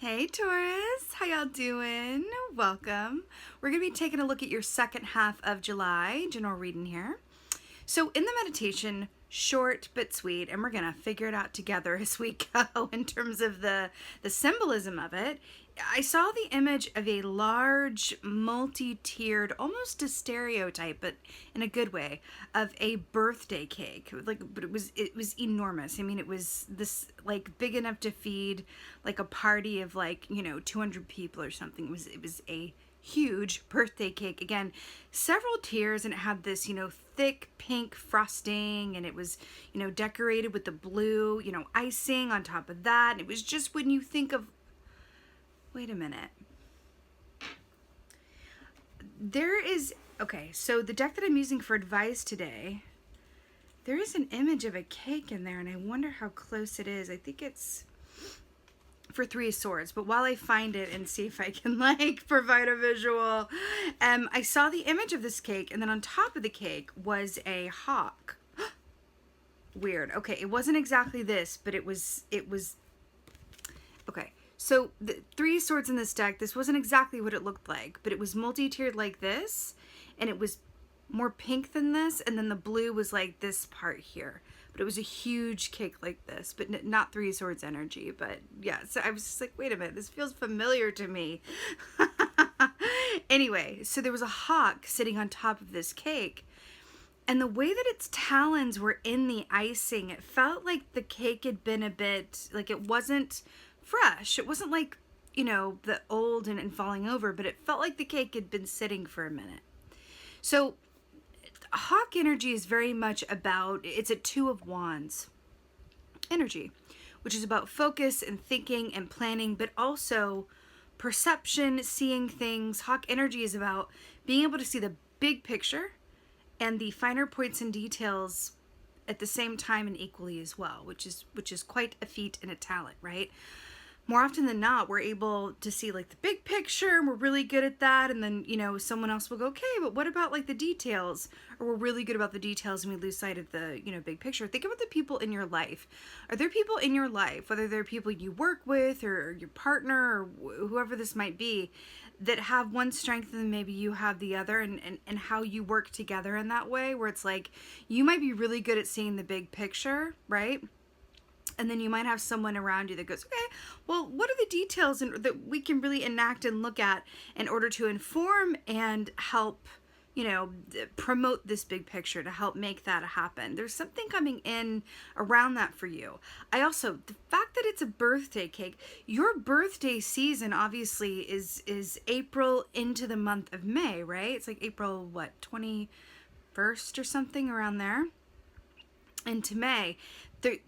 Hey Taurus, how y'all doing? Welcome. We're going to be taking a look at your second half of July, general reading here. So in the meditation, short but sweet, and we're going to figure it out together as we go in terms of the symbolism of it. I saw the image of a large, multi-tiered, almost a stereotype, but in a good way, of a birthday cake. But it was enormous. I mean, it was this big enough to feed like a party of 200 people or something. It was a huge birthday cake. Again, several tiers, and it had this, thick pink frosting, and it was, decorated with the blue, icing on top of that. And it was just, when you think of, wait a minute. Okay, so the deck that I'm using for advice today, there is an image of a cake in there, and I wonder how close it is. I think it's for Three of Swords, but while I find it and see if I can provide a visual, I saw the image of this cake, and then on top of the cake was a hawk. Weird. Okay, it wasn't exactly this, but it was okay. So the Three of Swords in this deck, this wasn't exactly what it looked like, but it was multi-tiered like this, and it was more pink than this, and then the blue was like this part here. But it was a huge cake like this, but not Three of Swords energy. But yeah, so I was just like, wait a minute, this feels familiar to me. Anyway, so there was a hawk sitting on top of this cake, and the way that its talons were in the icing, it felt like the cake had been a bit, it wasn't fresh. It wasn't the old and falling over, but it felt like the cake had been sitting for a minute. So hawk energy is very much about, it's a Two of Wands energy, which is about focus and thinking and planning, but also perception, seeing things. Hawk energy is about being able to see the big picture and the finer points and details at the same time and equally as well, which is quite a feat and a talent, right? More often than not, we're able to see the big picture, and we're really good at that. And then, someone else will go, okay, but what about the details? Or we're really good about the details and we lose sight of the, big picture. Think about the people in your life. Are there people in your life, whether they're people you work with or your partner or whoever this might be, that have one strength and maybe you have the other, and how you work together in that way, where it's you might be really good at seeing the big picture, right? And then you might have someone around you that goes, okay, well, what are the details that we can really enact and look at in order to inform and help, promote this big picture, to help make that happen? There's something coming in around that for you. The fact that it's a birthday cake, your birthday season obviously is April into the month of May, right? It's April, 21st or something around there into May. The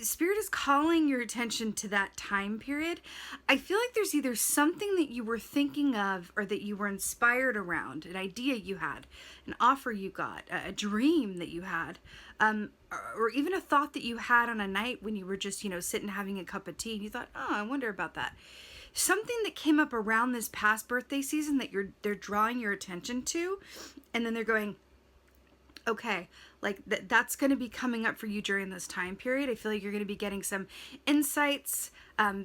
Spirit is calling your attention to that time period. I feel like there's either something that you were thinking of, or that you were inspired around, an idea you had, an offer you got, a dream that you had, or even a thought that you had on a night when you were just, sitting having a cup of tea, and you thought, oh, I wonder about that. Something that came up around this past birthday season that they're drawing your attention to, and then they're going, okay, that's going to be coming up for you during this time period. I feel like you're going to be getting some insights,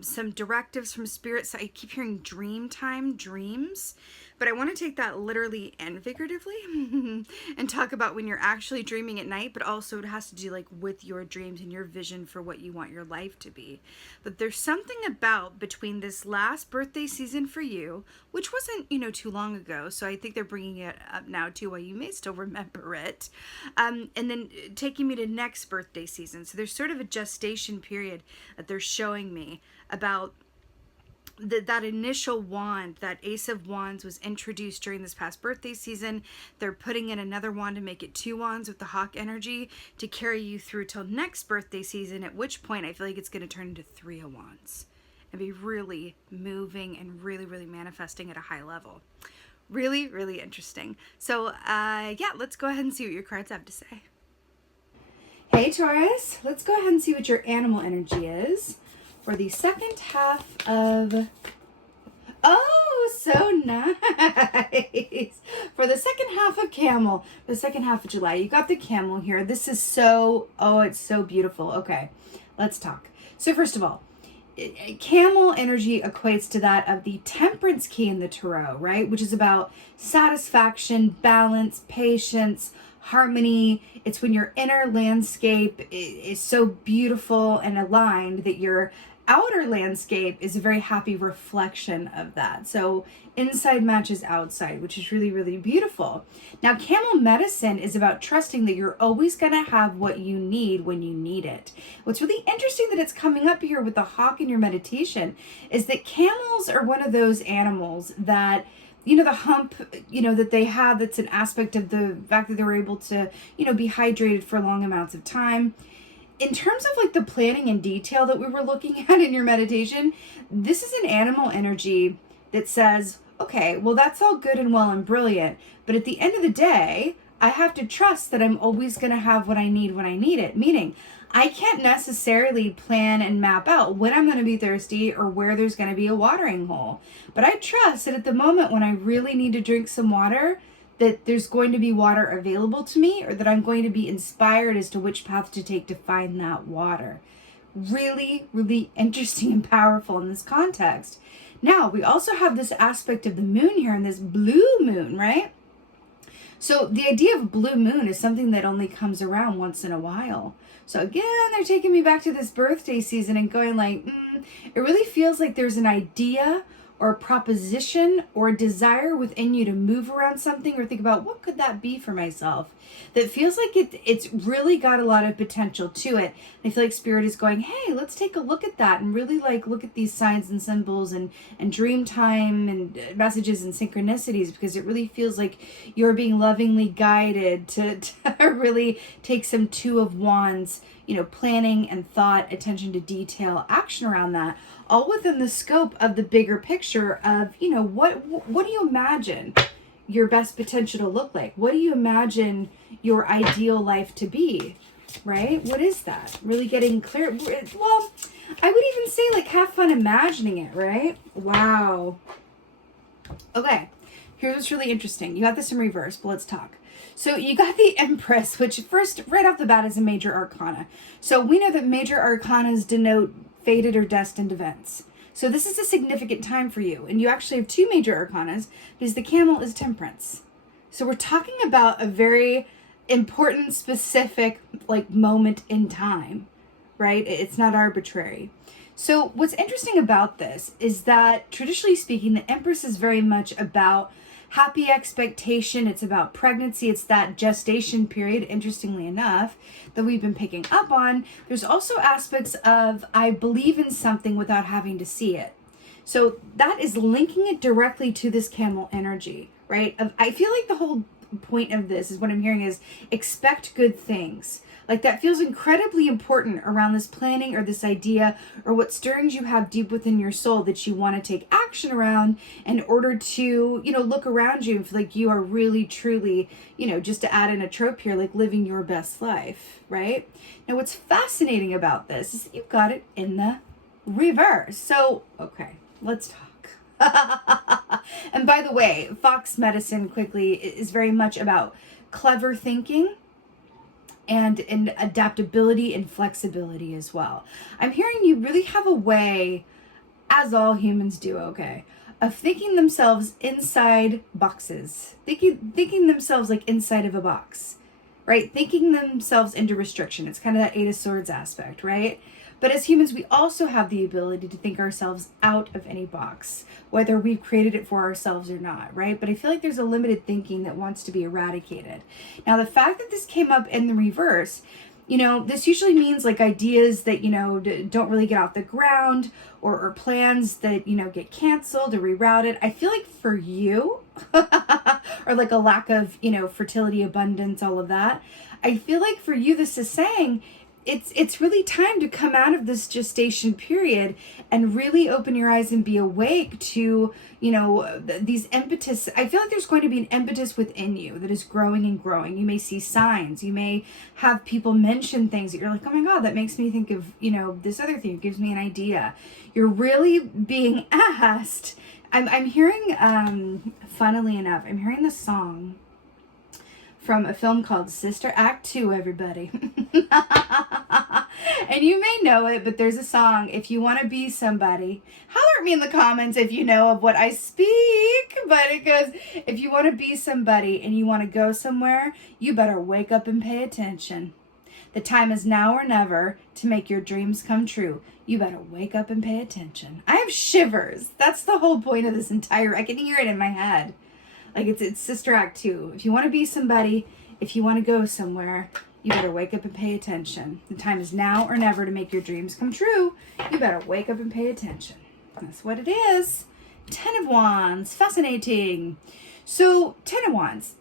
some directives from Spirit. So I keep hearing dream time, dreams, but I want to take that literally and figuratively and talk about when you're actually dreaming at night, but also it has to do with your dreams and your vision for what you want your life to be. But there's something about between this last birthday season for you, which wasn't, too long ago. So I think they're bringing it up now too, while you may still remember it. And then taking me to next birthday season. So there's sort of a gestation period that they're showing me about that initial wand. That Ace of Wands was introduced during this past birthday season. They're putting in another wand to make it two wands with the hawk energy to carry you through till next birthday season, at which point I feel like it's going to turn into Three of Wands and be really moving and really, really manifesting at a high level. Really, really interesting. So, yeah, let's go ahead and see what your cards have to say. Hey, Taurus, let's go ahead and see what your animal energy is for the second half of... Oh, so nice. For the second half of Camel, the second half of July, you got the camel here. This is so, oh, it's so beautiful. Okay, let's talk. So first of all, Camel energy equates to that of the temperance key in the tarot, right? Which is about satisfaction, balance, patience, harmony. It's when your inner landscape is so beautiful and aligned that your outer landscape is a very happy reflection of that. So inside matches outside, which is really, really beautiful. Now, camel medicine is about trusting that you're always going to have what you need when you need it. What's really interesting that it's coming up here with the hawk in your meditation is that camels are one of those animals that, you know, the hump, you know, that they have, that's an aspect of the fact that they were able to, you know, be hydrated for long amounts of time. In terms of like the planning and detail that we were looking at in your meditation, this is an animal energy that says, okay, well, that's all good and well and brilliant, but at the end of the day, I have to trust that I'm always going to have what I need when I need it. Meaning, I can't necessarily plan and map out when I'm going to be thirsty or where there's going to be a watering hole. But I trust that at the moment when I really need to drink some water, that there's going to be water available to me, or that I'm going to be inspired as to which path to take to find that water. Really, really interesting and powerful in this context. Now, we also have this aspect of the moon here, and this blue moon, right? So the idea of blue moon is something that only comes around once in a while. So again, they're taking me back to this birthday season and going like, it really feels like there's an idea or a proposition or a desire within you to move around something or think about what could that be for myself, that feels like it's really got a lot of potential to it. And I feel like spirit is going, hey, let's take a look at that and really like look at these signs and symbols and dream time and messages and synchronicities, because it really feels like you're being lovingly guided to really take some Two of Wands, you know, planning and thought, attention to detail, action around that, all within the scope of the bigger picture of, you know, what do you imagine your best potential to look like? What do you imagine your ideal life to be, right? What is that? Really getting clear. Well, I would even say like have fun imagining it, right? Wow. Okay, here's what's really interesting. You got this in reverse, but let's talk. So you got the Empress, which first, right off the bat, is a major arcana. So we know that major arcanas denote fated or destined events. So this is a significant time for you. And you actually have two major arcanas because the camel is temperance. So we're talking about a very important, specific, like moment in time, right? It's not arbitrary. So what's interesting about this is that traditionally speaking, the Empress is very much about happy expectation. It's about pregnancy. It's that gestation period, interestingly enough, that we've been picking up on. There's also aspects of I believe in something without having to see it. So that is linking it directly to this camel energy, right? I feel like the whole point of this is what I'm hearing is expect good things. Like that feels incredibly important around this planning or this idea or what stirrings you have deep within your soul that you want to take action around in order to, you know, look around you and feel like you are really, truly, you know, just to add in a trope here, like living your best life, right? Now, what's fascinating about this is that you've got it in the reverse. So, okay, let's talk. And by the way, Fox medicine quickly is very much about clever thinking and in adaptability and flexibility as well. I'm hearing you really have a way, as all humans do, okay, of thinking themselves inside boxes, thinking themselves like inside of a box, right? Thinking themselves into restriction. It's kind of that Eight of Swords aspect, right? But as humans, we also have the ability to think ourselves out of any box, whether we've created it for ourselves or not, right? But I feel like there's a limited thinking that wants to be eradicated. Now, the fact that this came up in the reverse, you know, this usually means like ideas that, you know, don't really get off the ground or plans that, you know, get canceled or rerouted. I feel like for you, or like a lack of, you know, fertility, abundance, all of that, I feel like for you, this is saying, it's really time to come out of this gestation period and really open your eyes and be awake to, you know, these impetus. I feel like there's going to be an impetus within you that is growing and growing. You may see signs. You may have people mention things that you're like, oh my God, that makes me think of, you know, this other thing. It gives me an idea. You're really being asked. I'm hearing, funnily enough, I'm hearing the song from a film called Sister Act 2, everybody. And you may know it, but there's a song, If You Want to Be Somebody. Holler at me in the comments if you know of what I speak. But it goes, if you want to be somebody and you want to go somewhere, you better wake up and pay attention. The time is now or never to make your dreams come true. You better wake up and pay attention. I have shivers. That's the whole point of this entire, I can hear it in my head. Like it's Sister Act 2. If you want to be somebody, if you want to go somewhere, you better wake up and pay attention. The time is now or never to make your dreams come true. You better wake up and pay attention. That's what it is. 10 of Wands. Fascinating. So 10 of Wands,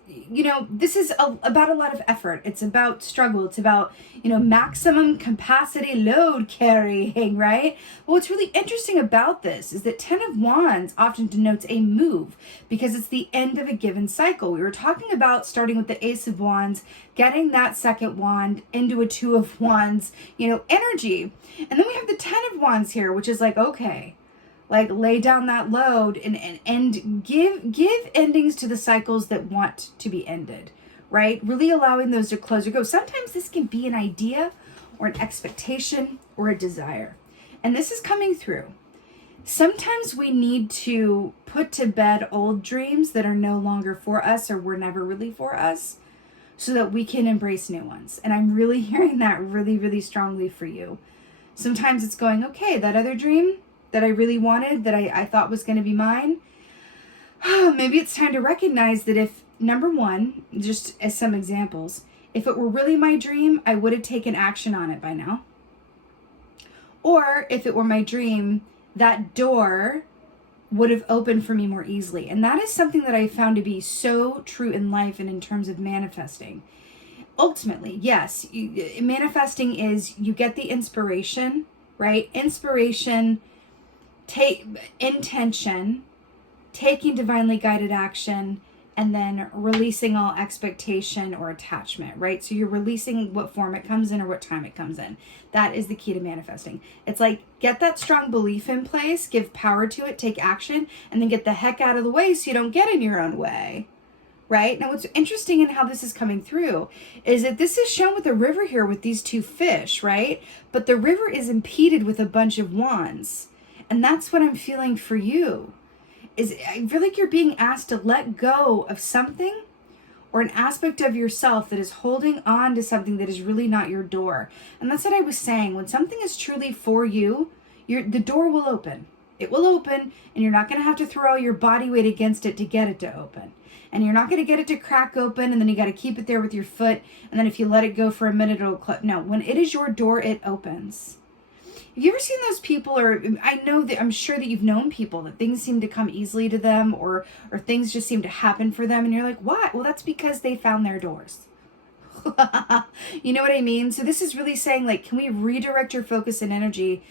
this is about a lot of effort. It's about struggle. It's about, maximum capacity load carrying, right? Well, what's really interesting about this is that 10 of Wands often denotes a move because it's the end of a given cycle. We were talking about starting with the Ace of Wands, getting that second wand into a 2 of Wands, energy. And then we have the 10 of Wands here, which is like, okay, like lay down that load and give endings to the cycles that want to be ended, right? Really allowing those to close or go. Sometimes this can be an idea or an expectation or a desire. And this is coming through. Sometimes we need to put to bed old dreams that are no longer for us or were never really for us so that we can embrace new ones. And I'm really hearing that really, really strongly for you. Sometimes it's going, okay, that other dream that I really wanted, that I thought was going to be mine, maybe it's time to recognize that if, number one, just as some examples, if it were really my dream, I would have taken action on it by now. Or if it were my dream, that door would have opened for me more easily. And that is something that I found to be so true in life and in terms of manifesting. Ultimately, yes, manifesting is you get the inspiration, right? Inspiration, take intention, taking divinely guided action, and then releasing all expectation or attachment, right? So you're releasing what form it comes in or what time it comes in. That is the key to manifesting. It's like, get that strong belief in place, give power to it, take action, and then get the heck out of the way so you don't get in your own way, right? Now, what's interesting in how this is coming through is that this is shown with the river here with these two fish, right? But the river is impeded with a bunch of wands. And that's what I'm feeling for you, is I feel like you're being asked to let go of something or an aspect of yourself that is holding on to something that is really not your door. And that's what I was saying. When something is truly for you, the door will open. It will open, and you're not going to have to throw all your body weight against it to get it to open. And you're not going to get it to crack open, and then you got to keep it there with your foot. And then if you let it go for a minute, it'll close. No, when it is your door, it opens. Have you ever seen those people, or I know that I'm sure that you've known people that things seem to come easily to them or things just seem to happen for them and you're like, why? Well, that's because they found their doors. You know what I mean? So this is really saying, like, can we redirect your focus and energy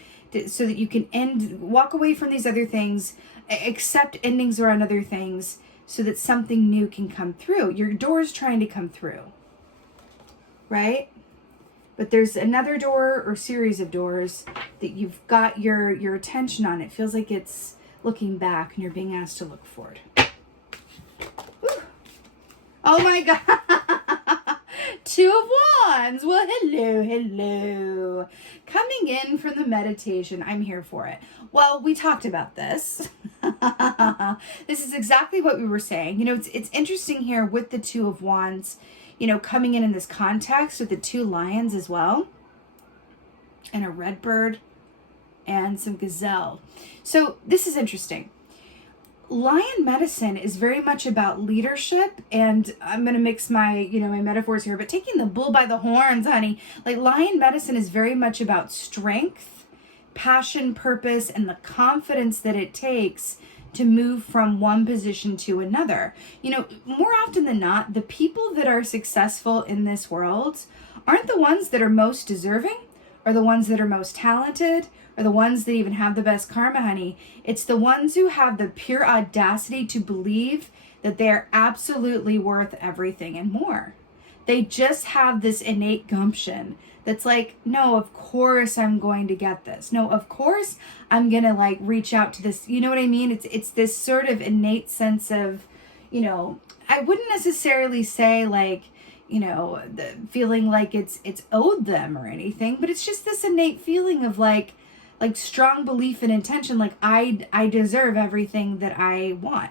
so that you can walk away from these other things, accept endings around other things so that something new can come through. Your door is trying to come through, right? But there's another door or series of doors that you've got your attention on. It feels like it's looking back and you're being asked to look forward. Whew. Oh my God. 2 of Wands. Well, hello. Coming in from the meditation. I'm here for it. Well, we talked about this. This is exactly what we were saying. It's interesting here with the 2 of Wands, coming in this context with the 2 lions as well, and a red bird and some gazelle. So this is interesting. Lion medicine is very much about leadership, and I'm going to mix my, my metaphors here, but taking the bull by the horns, honey. Like, lion medicine is very much about strength, passion, purpose, and the confidence that it takes to move from one position to another. More often than not, the people that are successful in this world aren't the ones that are most deserving or the ones that are most talented or the ones that even have the best karma, honey. It's the ones who have the pure audacity to believe that they're absolutely worth everything and more. They just have this innate gumption that's like, no, of course I'm going to get this. No, of course I'm going to reach out to this. You know what I mean? It's this sort of innate sense of, I wouldn't necessarily say feeling like it's owed them or anything, but it's just this innate feeling of like strong belief and intention, like I deserve everything that I want.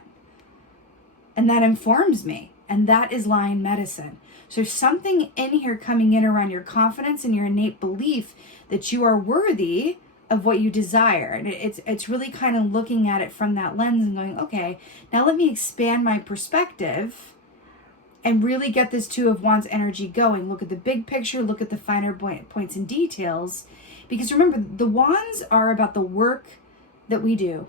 And that informs me. And that is line medicine. So there's something in here coming in around your confidence and your innate belief that you are worthy of what you desire. And it's really kind of looking at it from that lens and going, okay, now let me expand my perspective and really get this Two of Wands energy going. Look at the big picture, look at the finer points and details. Because remember, the wands are about the work that we do,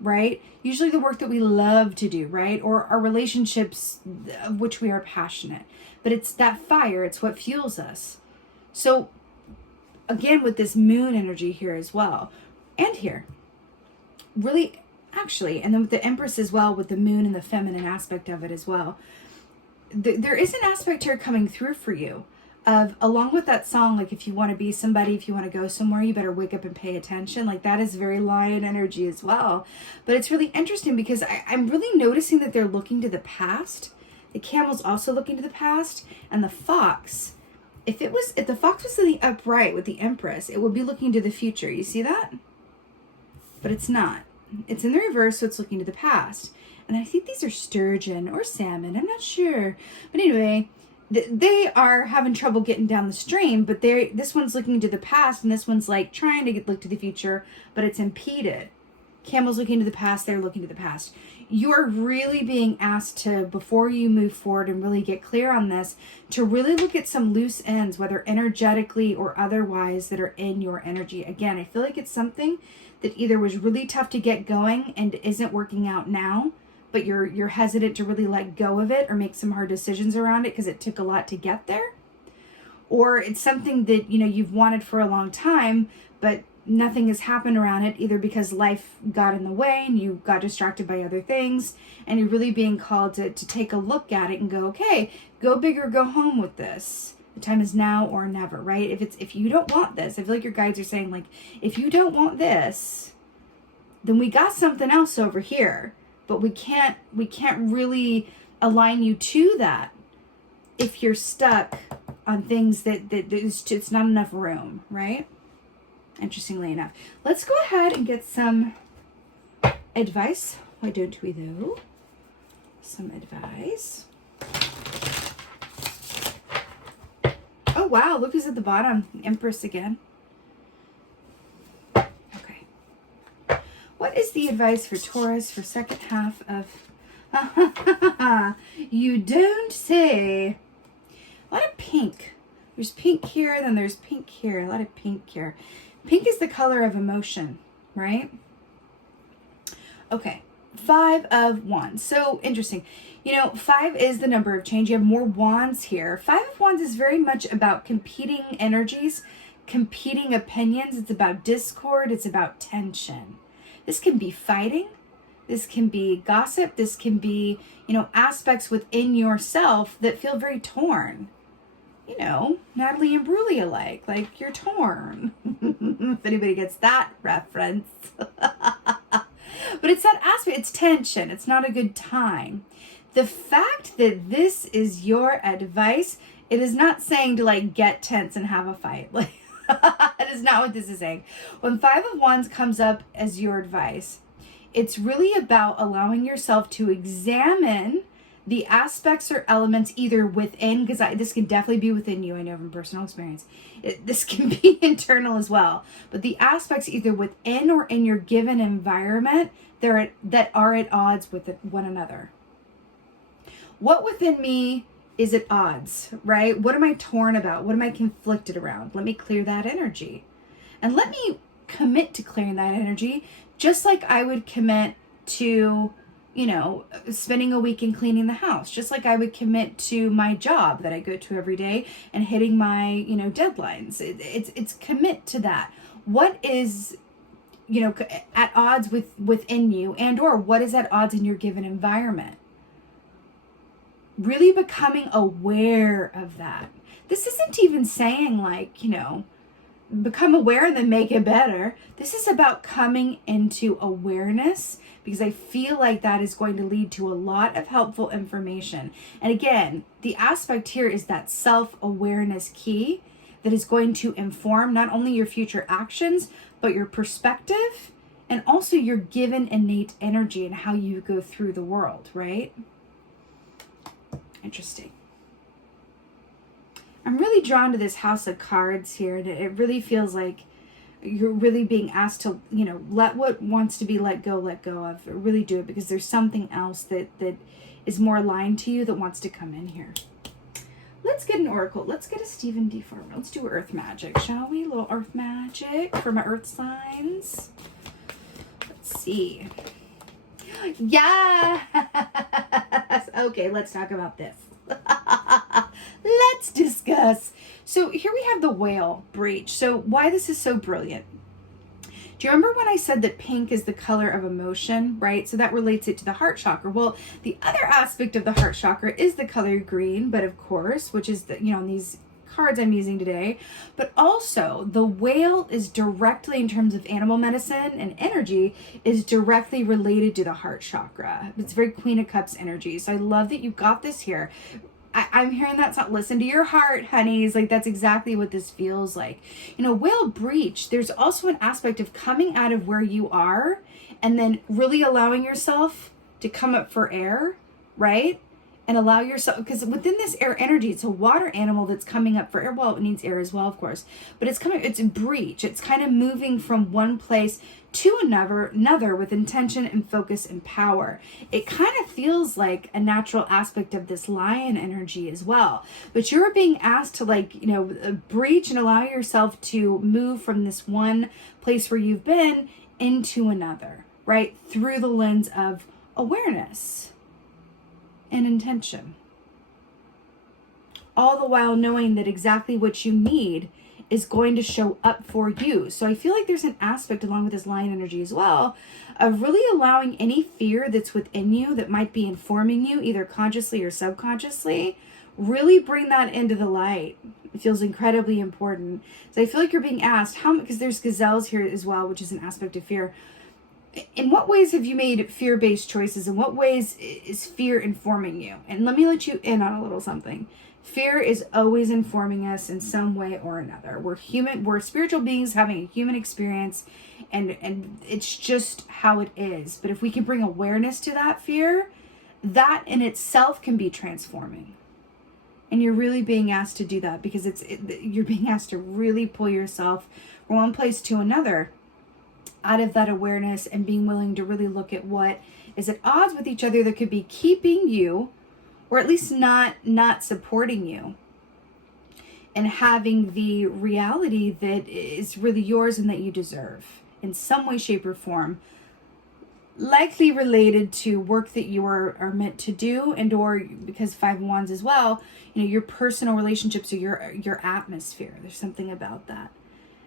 right? Usually the work that we love to do, right? Or our relationships of which we are passionate. But it's that fire, it's what fuels us. So again, with this moon energy here as well, and here, really, actually, and then with the Empress as well, with the moon and the feminine aspect of it as well, there is an aspect here coming through for you of, along with that song, like if you want to be somebody, if you want to go somewhere, you better wake up and pay attention. Like that is very lion energy as well. But it's really interesting because I'm really noticing that they're looking to the past. The Camel's also looking to the past, and the Fox, if the Fox was in the upright with the Empress, it would be looking to the future. You see that? But it's not. It's in the reverse, so it's looking to the past. And I think these are sturgeon or salmon. I'm not sure. But anyway, they are having trouble getting down the stream, but this one's looking to the past, and this one's like trying to look to the future, but it's impeded. Camel's looking to the past, they're looking to the past. You are really being asked to, before you move forward and really get clear on this, to really look at some loose ends, whether energetically or otherwise, that are in your energy. Again, I feel like it's something that either was really tough to get going and isn't working out now, but you're hesitant to really let go of it or make some hard decisions around it because it took a lot to get there. Or it's something that, you've wanted for a long time, but nothing has happened around it, either because life got in the way and you got distracted by other things, and you're really being called to take a look at it and go, okay, go big or go home with this. The time is now or never, right? If you don't want this, I feel like your guides are saying, like, if you don't want this, then we got something else over here, but we can't really align you to that if you're stuck on things that it's not enough room, right? Interestingly enough. Let's go ahead and get some advice. Why don't we, though? Some advice. Oh, wow. Look who's at the bottom. Empress again. Okay. What is the advice for Taurus for second half of... You don't say. A lot of pink. There's pink here, then there's pink here. A lot of pink here. Pink is the color of emotion, right? Okay, 5 of Wands. So interesting. 5 is the number of change. You have more wands here. 5 of Wands is very much about competing energies, competing opinions. It's about discord. It's about tension. This can be fighting. This can be gossip. This can be, aspects within yourself that feel very torn. Natalie and Bruley alike, like you're torn. If anybody gets that reference. But it's that aspect, it's tension. It's not a good time. The fact that this is your advice, it is not saying to like get tense and have a fight. Like that is not what this is saying. When 5 of Wands comes up as your advice, it's really about allowing yourself to examine the aspects or elements either within, because this can definitely be within you, I know from personal experience. This can be internal as well. But the aspects either within or in your given environment that are at odds with one another. What within me is at odds, right? What am I torn about? What am I conflicted around? Let me clear that energy. And let me commit to clearing that energy, just like I would commit to spending a week and cleaning the house, just like I would commit to my job that I go to every day and hitting my, deadlines. It's commit to that. What is, at odds within you, and or what is at odds in your given environment? Really becoming aware of that. This isn't even saying like, become aware and then make it better. This is about coming into awareness, because I feel like that is going to lead to a lot of helpful information. And again, the aspect here is that self-awareness key that is going to inform not only your future actions, but your perspective and also your given innate energy and how you go through the world, right? Interesting. I'm really drawn to this house of cards here, and it really feels like you're really being asked to, let what wants to be let go of. Really do it, because there's something else that is more aligned to you that wants to come in here. Let's get an oracle. Let's get a Stephen D. Farmer. Let's do earth magic, shall we? A little earth magic for my earth signs. Let's see. Yes! Okay, let's talk about this. Let's discuss. So here we have the whale breach. So why this is so brilliant. Do you remember when I said that pink is the color of emotion, right? So that relates it to the heart chakra. Well, the other aspect of the heart chakra is the color green, but of course, which is the, in these cards I'm using today, but also the whale is directly, in terms of animal medicine and energy, is directly related to the heart chakra. It's very Queen of Cups energy. So I love that you got this here. I'm hearing that song, listen to your heart, honeys. Like, that's exactly what this feels like. Whale breach, there's also an aspect of coming out of where you are and then really allowing yourself to come up for air, right? And allow yourself, because within this air energy, it's a water animal that's coming up for air. Well, it needs air as well, of course, but it's a breach. It's kind of moving from one place to another with intention and focus and power. It kind of feels like a natural aspect of this lion energy as well. But you're being asked to breach and allow yourself to move from this one place where you've been into another, right? Through the lens of awareness and intention. All the while knowing that exactly what you need is going to show up for you. So I feel like there's an aspect along with this lion energy as well of really allowing any fear that's within you that might be informing you either consciously or subconsciously, really bring that into the light. It feels incredibly important. So I feel like you're being asked because there's gazelles here as well, which is an aspect of fear. In what ways have you made fear-based choices? In what ways is fear informing you? And let me let you in on a little something. Fear is always informing us in some way or another. We're human, we're spiritual beings having a human experience, and it's just how it is. But if we can bring awareness to that fear, that in itself can be transforming. And you're really being asked to do that, because you're being asked to really pull yourself from one place to another out of that awareness, and being willing to really look at what is at odds with each other that could be keeping you, or at least not supporting you, and having the reality that is really yours and that you deserve in some way, shape, or form, likely related to work that you are meant to do, and or because 5 of Wands as well, your personal relationships or your atmosphere. There's something about that.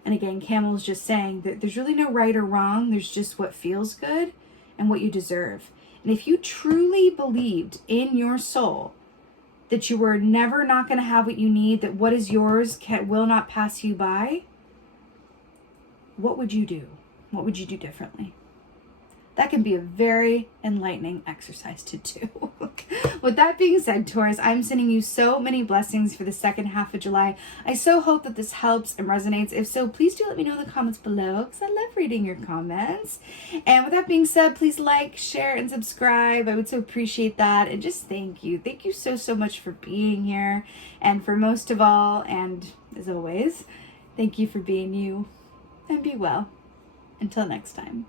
And again, Camel is just saying that there's really no right or wrong. There's just what feels good and what you deserve. And if you truly believed in your soul that you were never not going to have what you need, that what is yours will not pass you by, what would you do? What would you do differently? That can be a very enlightening exercise to do. With that being said, Taurus, I'm sending you so many blessings for the second half of July. I so hope that this helps and resonates. If so, please do let me know in the comments below, because I love reading your comments. And with that being said, please like, share, and subscribe. I would so appreciate that. And just thank you. Thank you so, so much for being here. And for most of all, and as always, thank you for being you. And be well. Until next time.